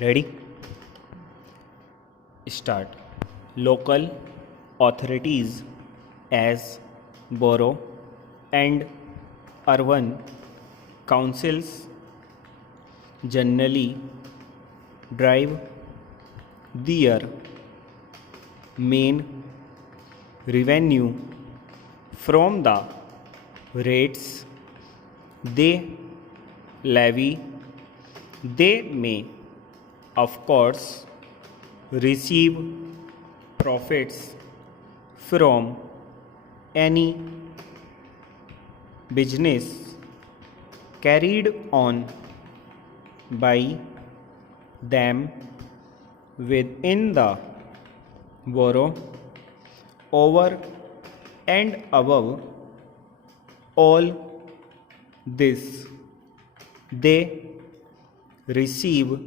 Ready? Start. Local authorities as borough and urban councils generally drive their main revenue from the rates they levy. They may, of course, receive profits from any business carried on by them within the borough. Over and above all this, they receive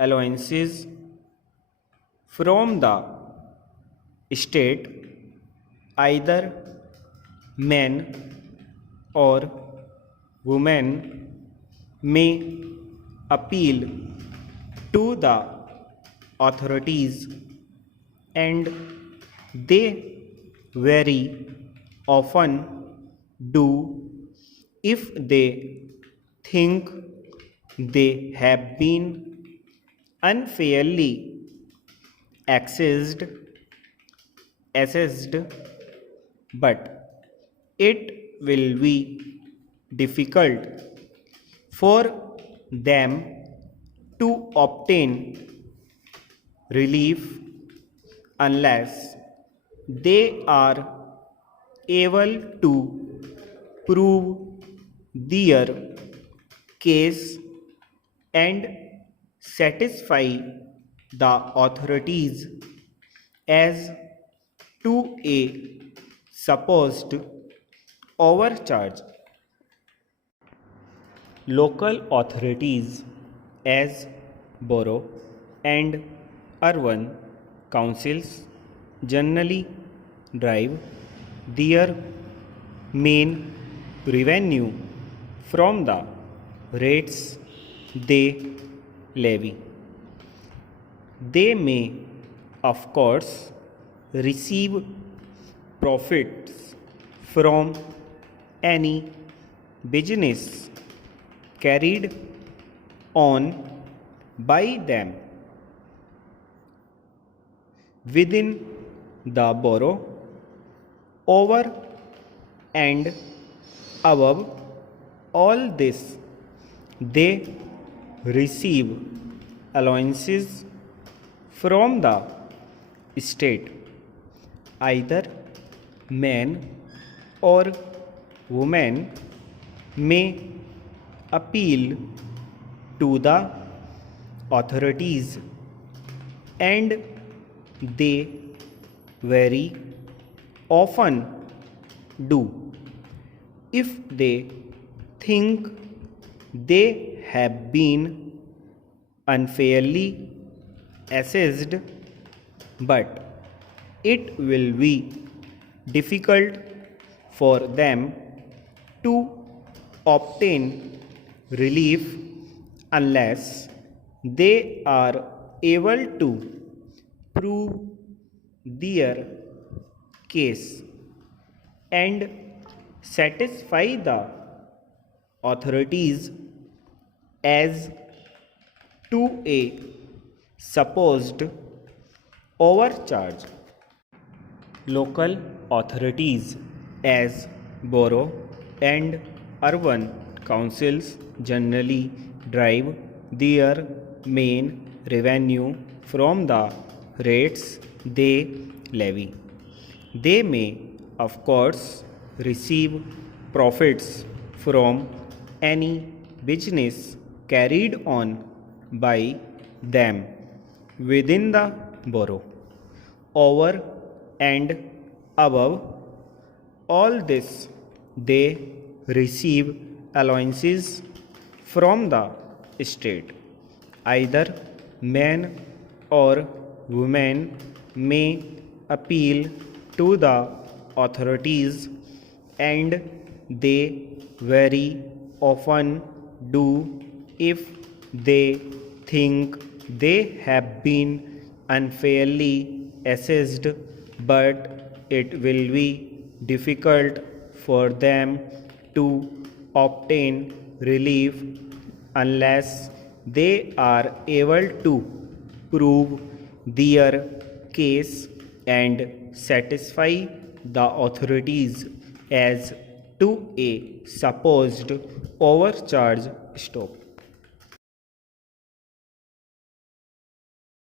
allowances from the state. Either men or women may appeal to the authorities, and they very often do if they think they have been unfairly assessed, but it will be difficult for them to obtain relief unless they are able to prove their case and satisfy the authorities as to a supposed overcharge. Local authorities as borough and urban councils generally drive their main revenue from the rates they levy. They may, of course, receive profits from any business carried on by them within the borough. Over and above all this, they receive allowances from the state. Either men or women may appeal to the authorities, and they very often do if they think they have been unfairly assessed, but it will be difficult for them to obtain relief unless they are able to prove their case and satisfy the authorities as to a supposed overcharge. Local authorities as borough and urban councils generally drive their main revenue from the rates they levy. They may, of course, receive profits from any business carried on by them within the borough. Over and above all this, they receive allowances from the state. Either men or women may appeal to the authorities, and they very often do if they think they have been unfairly assessed, but it will be difficult for them to obtain relief unless they are able to prove their case and satisfy the authorities as to a supposed overcharge. Stop.